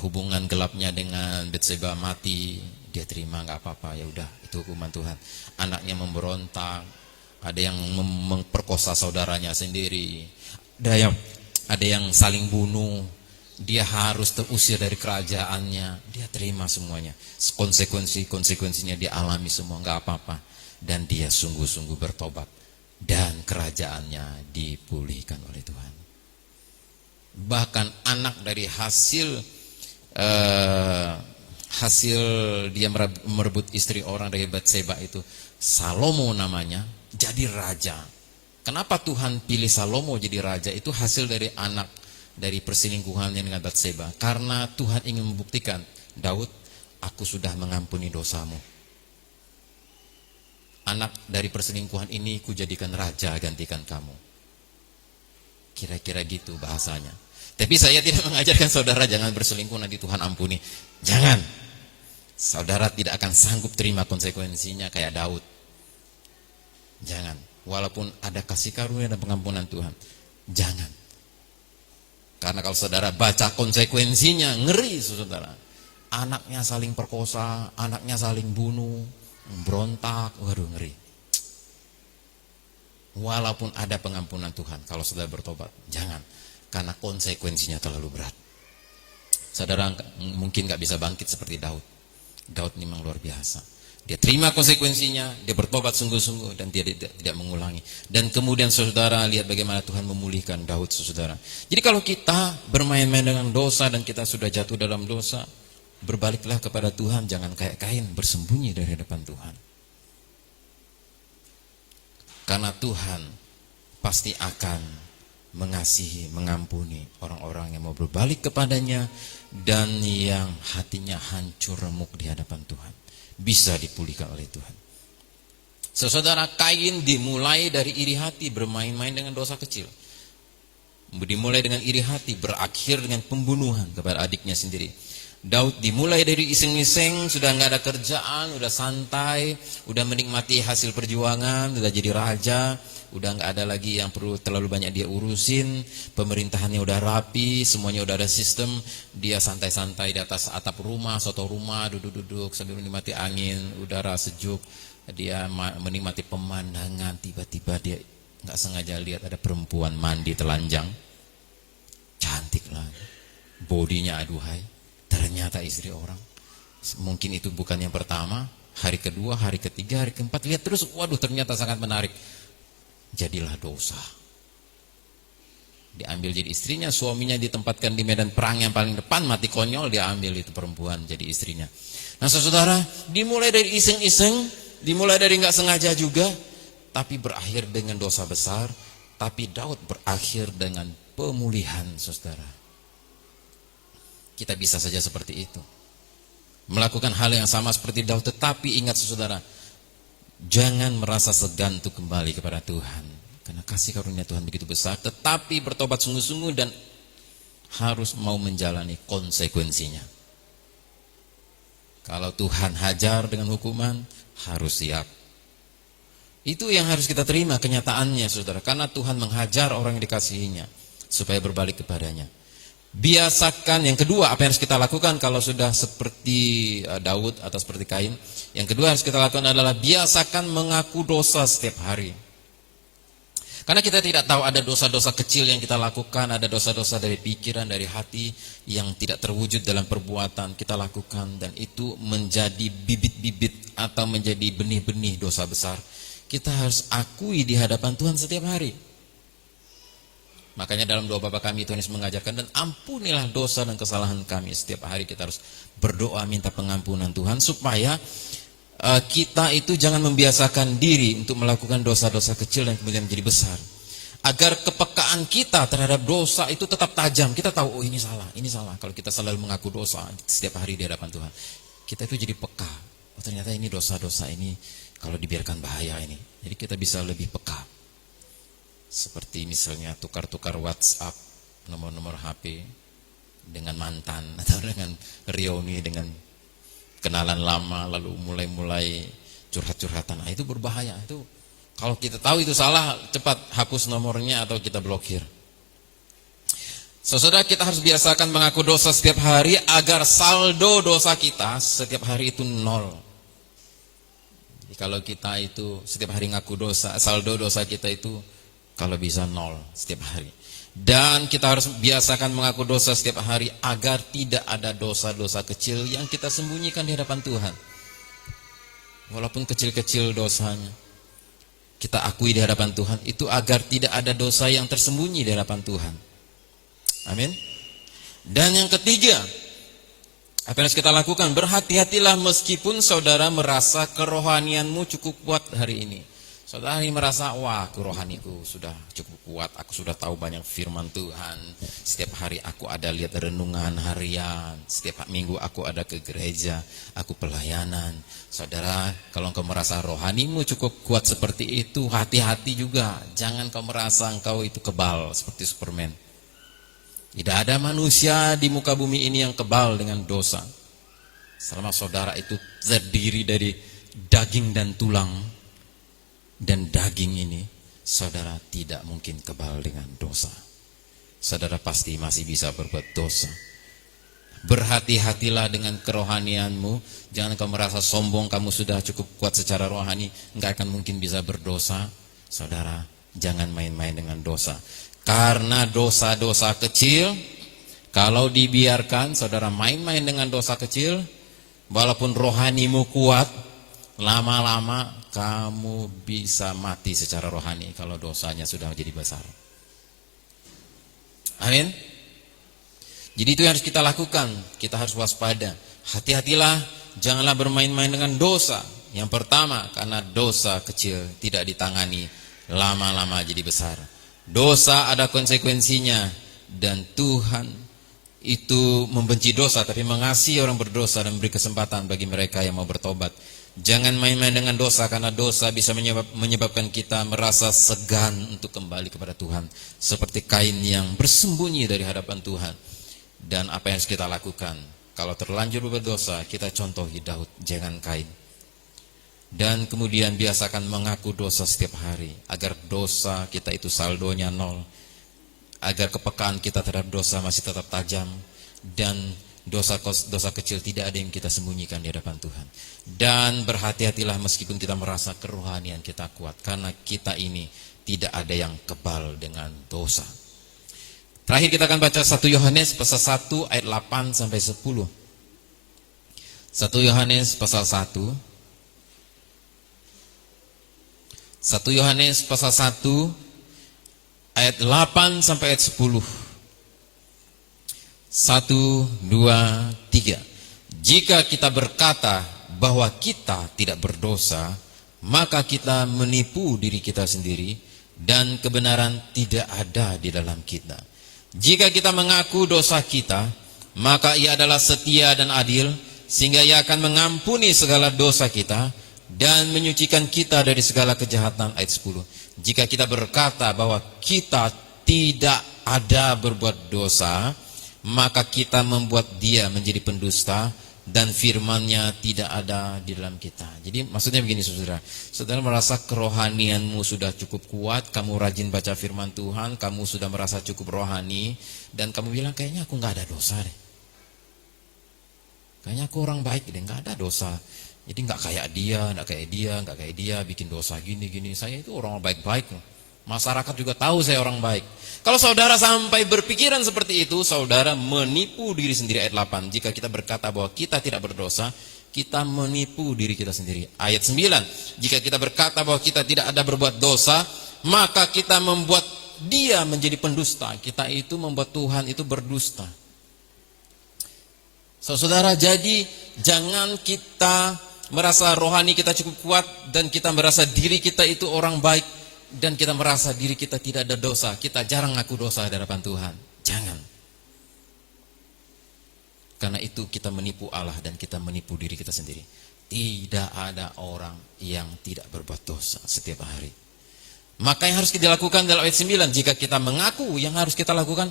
hubungan gelapnya dengan Batseba mati, dia terima, nggak apa-apa, ya udah, itu hukuman Tuhan. Anaknya memberontak, ada yang memperkosa saudaranya sendiri, ada yang saling bunuh, dia harus terusir dari kerajaannya, dia terima semuanya. Konsekuensinya dia alami semua, nggak apa-apa. Dan dia sungguh-sungguh bertobat, dan kerajaannya dipulihkan oleh Tuhan. Bahkan anak dari hasil dia merebut istri orang dari Batseba itu, Salomo namanya, jadi raja. Kenapa Tuhan pilih Salomo jadi raja? Itu hasil dari anak dari perselingkuhannya dengan Batseba. Karena Tuhan ingin membuktikan, Daud, aku sudah mengampuni dosamu. Anak dari perselingkuhan ini kujadikan raja gantikan kamu. Kira-kira gitu bahasanya. Tapi saya tidak mengajarkan saudara jangan berselingkuh nanti Tuhan ampuni. Jangan. Saudara tidak akan sanggup terima konsekuensinya kayak Daud. Jangan. Walaupun ada kasih karunia dan pengampunan Tuhan, jangan. Karena kalau saudara baca konsekuensinya, ngeri saudara. Anaknya saling perkosa, anaknya saling bunuh, berontak, waduh ngeri. Walaupun ada pengampunan Tuhan, kalau saudara bertobat, jangan. Karena konsekuensinya terlalu berat. Saudara mungkin gak bisa bangkit seperti Daud. Daud memang luar biasa. Dia terima konsekuensinya, dia bertobat sungguh-sungguh, dan dia tidak mengulangi. Dan kemudian saudara lihat bagaimana Tuhan memulihkan Daud, saudara. Jadi kalau kita bermain-main dengan dosa dan kita sudah jatuh dalam dosa, berbaliklah kepada Tuhan, jangan kayak Kain bersembunyi dari hadapan Tuhan. Karena Tuhan pasti akan mengasihi, mengampuni orang-orang yang mau berbalik kepadanya dan yang hatinya hancur remuk di hadapan Tuhan. Bisa dipulihkan oleh Tuhan. Saudara, Kain dimulai dari iri hati, bermain-main dengan dosa kecil. Dimulai dengan iri hati, berakhir dengan pembunuhan kepada adiknya sendiri. Daud dimulai dari iseng-iseng, sudah nggak ada kerjaan, udah santai, udah menikmati hasil perjuangan, udah jadi raja, udah nggak ada lagi yang perlu terlalu banyak dia urusin, pemerintahannya udah rapi, semuanya udah ada sistem, dia santai-santai di atas atap rumah, soto rumah, duduk-duduk sambil menikmati angin, udara sejuk, dia menikmati pemandangan, tiba-tiba dia nggak sengaja lihat ada perempuan mandi telanjang, cantik lah, bodinya aduhai. Ternyata istri orang. Mungkin itu bukan yang pertama, hari kedua, hari ketiga, hari keempat, lihat terus, waduh ternyata sangat menarik. Jadilah dosa. Diambil jadi istrinya, suaminya ditempatkan di medan perang yang paling depan, mati konyol, dia ambil itu perempuan jadi istrinya. Nah saudara, dimulai dari iseng-iseng, dimulai dari nggak sengaja juga, tapi berakhir dengan dosa besar. Tapi Daud berakhir dengan pemulihan, saudara. Kita bisa saja seperti itu, melakukan hal yang sama seperti Daud. Tetapi ingat saudara, jangan merasa segan untuk kembali kepada Tuhan, karena kasih karunia Tuhan begitu besar. Tetapi bertobat sungguh-sungguh dan harus mau menjalani konsekuensinya. Kalau Tuhan hajar dengan hukuman, harus siap. Itu yang harus kita terima kenyataannya saudara, karena Tuhan menghajar orang yang dikasihinya supaya berbalik kepadanya. Biasakan, yang kedua apa yang harus kita lakukan kalau sudah seperti Daud atau seperti Kain, yang kedua harus kita lakukan adalah biasakan mengaku dosa setiap hari. Karena kita tidak tahu, ada dosa-dosa kecil yang kita lakukan, ada dosa-dosa dari pikiran, dari hati yang tidak terwujud dalam perbuatan kita lakukan, dan itu menjadi bibit-bibit atau menjadi benih-benih dosa besar. Kita harus akui di hadapan Tuhan setiap hari. Makanya dalam doa Bapa kami Tuhan Yesus mengajarkan, dan ampunilah dosa dan kesalahan kami. Setiap hari kita harus berdoa minta pengampunan Tuhan, supaya kita itu jangan membiasakan diri untuk melakukan dosa-dosa kecil dan kemudian menjadi besar. Agar kepekaan kita terhadap dosa itu tetap tajam. Kita tahu, oh ini salah, ini salah. Kalau kita selalu mengaku dosa setiap hari di hadapan Tuhan, kita itu jadi peka. Oh ternyata ini dosa-dosa ini kalau dibiarkan bahaya ini. Jadi kita bisa lebih peka. Seperti misalnya tukar-tukar WhatsApp, nomor-nomor HP dengan mantan, atau dengan reuni, dengan kenalan lama, lalu mulai curhat-curhatan. Nah, itu berbahaya. Itu kalau kita tahu itu salah, cepat hapus nomornya atau kita blokir. Saudara, kita harus biasakan mengaku dosa setiap hari agar saldo dosa kita setiap hari itu nol. Jadi kalau kita itu setiap hari ngaku dosa, saldo dosa kita itu kalau bisa nol setiap hari. Dan kita harus biasakan mengaku dosa setiap hari agar tidak ada dosa-dosa kecil yang kita sembunyikan di hadapan Tuhan. Walaupun kecil-kecil dosanya, kita akui di hadapan Tuhan, itu agar tidak ada dosa yang tersembunyi di hadapan Tuhan. Amin. Dan yang ketiga, apa yang harus kita lakukan? Berhati-hatilah meskipun saudara merasa kerohanianmu cukup kuat hari ini. Saudara ini merasa, wah, rohaniku sudah cukup kuat, aku sudah tahu banyak firman Tuhan. Setiap hari aku ada lihat renungan harian, setiap minggu aku ada ke gereja, aku pelayanan. Saudara, kalau engkau merasa rohanimu cukup kuat seperti itu, hati-hati juga. Jangan kau merasa engkau itu kebal seperti Superman. Tidak ada manusia di muka bumi ini yang kebal dengan dosa. Selama saudara itu terdiri dari daging dan tulang, dan daging ini, saudara tidak mungkin kebal dengan dosa. Saudara pasti masih bisa berbuat dosa. Berhati-hatilah dengan kerohanianmu. Jangan kau merasa sombong, kamu sudah cukup kuat secara rohani, enggak akan mungkin bisa berdosa. Saudara, jangan main-main dengan dosa. Karena dosa-dosa kecil, kalau dibiarkan, saudara main-main dengan dosa kecil, walaupun rohanimu kuat, lama-lama kamu bisa mati secara rohani kalau dosanya sudah menjadi besar. Amin. Jadi itu yang harus kita lakukan. Kita harus waspada. Hati-hatilah, janganlah bermain-main dengan dosa. Yang pertama, karena dosa kecil tidak ditangani, lama-lama jadi besar. Dosa ada konsekuensinya, dan Tuhan itu membenci dosa tapi mengasihi orang berdosa dan memberi kesempatan bagi mereka yang mau bertobat. Jangan main-main dengan dosa, karena dosa bisa menyebabkan kita merasa segan untuk kembali kepada Tuhan. Seperti Kain yang bersembunyi dari hadapan Tuhan. Dan apa yang harus kita lakukan? Kalau terlanjur berdosa, kita contohi Daud, jangan Kain. Dan kemudian biasakan mengaku dosa setiap hari, agar dosa kita itu saldonya nol. Agar kepekaan kita terhadap dosa masih tetap tajam. Dan dosa kecil tidak ada yang kita sembunyikan di hadapan Tuhan. Dan berhati-hatilah meskipun kita merasa kerohanian kita kuat, karena kita ini tidak ada yang kebal dengan dosa. Terakhir kita akan baca 1 Yohanes pasal 1 ayat 8 sampai 10. 1 Yohanes pasal 1. 1 Yohanes pasal 1 ayat 8 sampai ayat 10. 1, 2, 3. Jika kita berkata bahwa kita tidak berdosa, maka kita menipu diri kita sendiri dan kebenaran tidak ada di dalam kita. Jika kita mengaku dosa kita, maka Ia adalah setia dan adil, sehingga Ia akan mengampuni segala dosa kita dan menyucikan kita dari segala kejahatan. Ayat 10. Jika kita berkata bahwa kita tidak ada berbuat dosa, maka kita membuat Dia menjadi pendusta dan firman-Nya tidak ada di dalam kita. Jadi maksudnya begini saudara. Saudara merasa kerohanianmu sudah cukup kuat, kamu rajin baca firman Tuhan, kamu sudah merasa cukup rohani, dan kamu bilang kayaknya aku gak ada dosa deh. Kayaknya aku orang baik deh, gak ada dosa. Jadi gak kayak dia, bikin dosa gini-gini. Saya itu orang baik-baik. Masyarakat juga tahu saya orang baik. Kalau saudara sampai berpikiran seperti itu, saudara menipu diri sendiri. Ayat 8. Jika kita berkata bahwa kita tidak berdosa, kita menipu diri kita sendiri. Ayat 9. Jika kita berkata bahwa kita tidak ada berbuat dosa, maka kita membuat Dia menjadi pendusta. Kita itu membuat Tuhan itu berdusta. Saudara, jadi jangan kita merasa rohani kita cukup kuat dan kita merasa diri kita itu orang baik. Dan kita merasa diri kita tidak ada dosa, kita jarang ngaku dosa di hadapan Tuhan. Jangan. Karena itu kita menipu Allah dan kita menipu diri kita sendiri. Tidak ada orang yang tidak berbuat dosa setiap hari. Maka yang harus kita lakukan dalam ayat 9, jika kita mengaku, yang harus kita lakukan,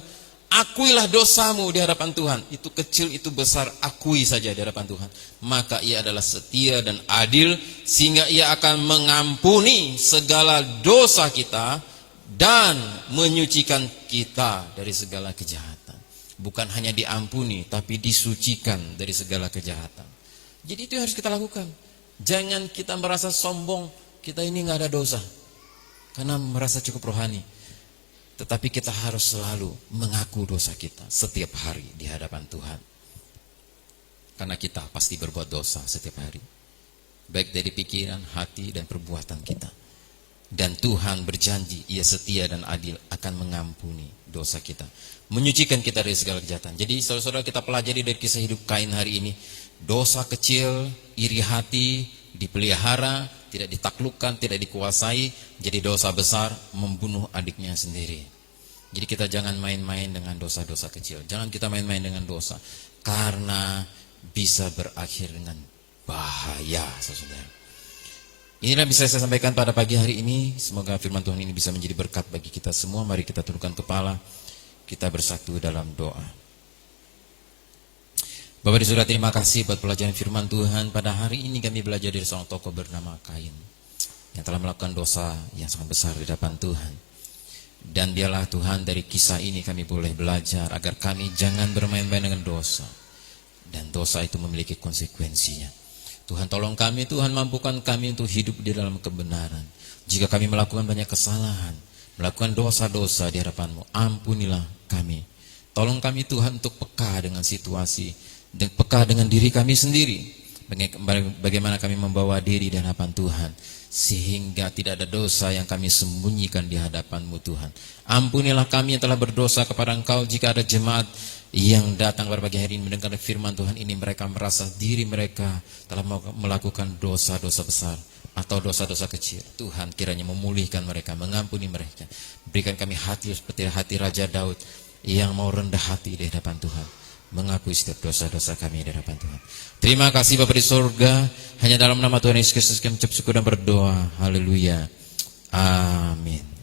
akuilah dosamu di hadapan Tuhan. Itu kecil, itu besar, akui saja di hadapan Tuhan. Maka Ia adalah setia dan adil, sehingga Ia akan mengampuni segala dosa kita dan menyucikan kita dari segala kejahatan. Bukan hanya diampuni, tapi disucikan dari segala kejahatan. Jadi itu yang harus kita lakukan. Jangan kita merasa sombong, kita ini nggak ada dosa, karena merasa cukup rohani. Tetapi kita harus selalu mengaku dosa kita setiap hari di hadapan Tuhan. Karena kita pasti berbuat dosa setiap hari. Baik dari pikiran, hati, dan perbuatan kita. Dan Tuhan berjanji, Ia setia dan adil akan mengampuni dosa kita, menyucikan kita dari segala kejahatan. Jadi saudara-saudara, kita pelajari dari kisah hidup Kain hari ini. Dosa kecil, iri hati, dipelihara, tidak ditaklukkan, tidak dikuasai, jadi dosa besar, membunuh adiknya sendiri. Jadi kita jangan main-main dengan dosa-dosa kecil. Jangan kita main-main dengan dosa, karena bisa berakhir dengan bahaya, saudara. Inilah bisa saya sampaikan pada pagi hari ini. Semoga firman Tuhan ini bisa menjadi berkat bagi kita semua. Mari kita tundukkan kepala, kita bersatu dalam doa. Bapak dan Saudara, terima kasih buat pelajaran firman Tuhan. Pada hari ini kami belajar dari seorang tokoh bernama Kain, yang telah melakukan dosa yang sangat besar di hadapan Tuhan. Dan biarlah Tuhan, dari kisah ini kami boleh belajar agar kami jangan bermain-main dengan dosa. Dan dosa itu memiliki konsekuensinya. Tuhan tolong kami, Tuhan mampukan kami untuk hidup di dalam kebenaran. Jika kami melakukan banyak kesalahan, melakukan dosa-dosa di hadapan-Mu, ampunilah kami. Tolong kami Tuhan untuk peka dengan situasi, dan peka dengan diri kami sendiri. Bagaimana kami membawa diri di hadapan Tuhan, sehingga tidak ada dosa yang kami sembunyikan di hadapan-Mu Tuhan. Ampunilah kami yang telah berdosa kepada Engkau. Jika ada jemaat yang datang pada pagi hari ini mendengar firman Tuhan ini, mereka merasa diri mereka telah melakukan dosa-dosa besar atau dosa-dosa kecil, Tuhan kiranya memulihkan mereka, mengampuni mereka. Berikan kami hati seperti hati Raja Daud yang mau rendah hati di hadapan Tuhan, mengakui setiap dosa-dosa kami di hadapan Tuhan. Terima kasih Bapa di surga. Hanya dalam nama Tuhan Yesus Kristus kami ucap syukur dan berdoa. Haleluya. Amin.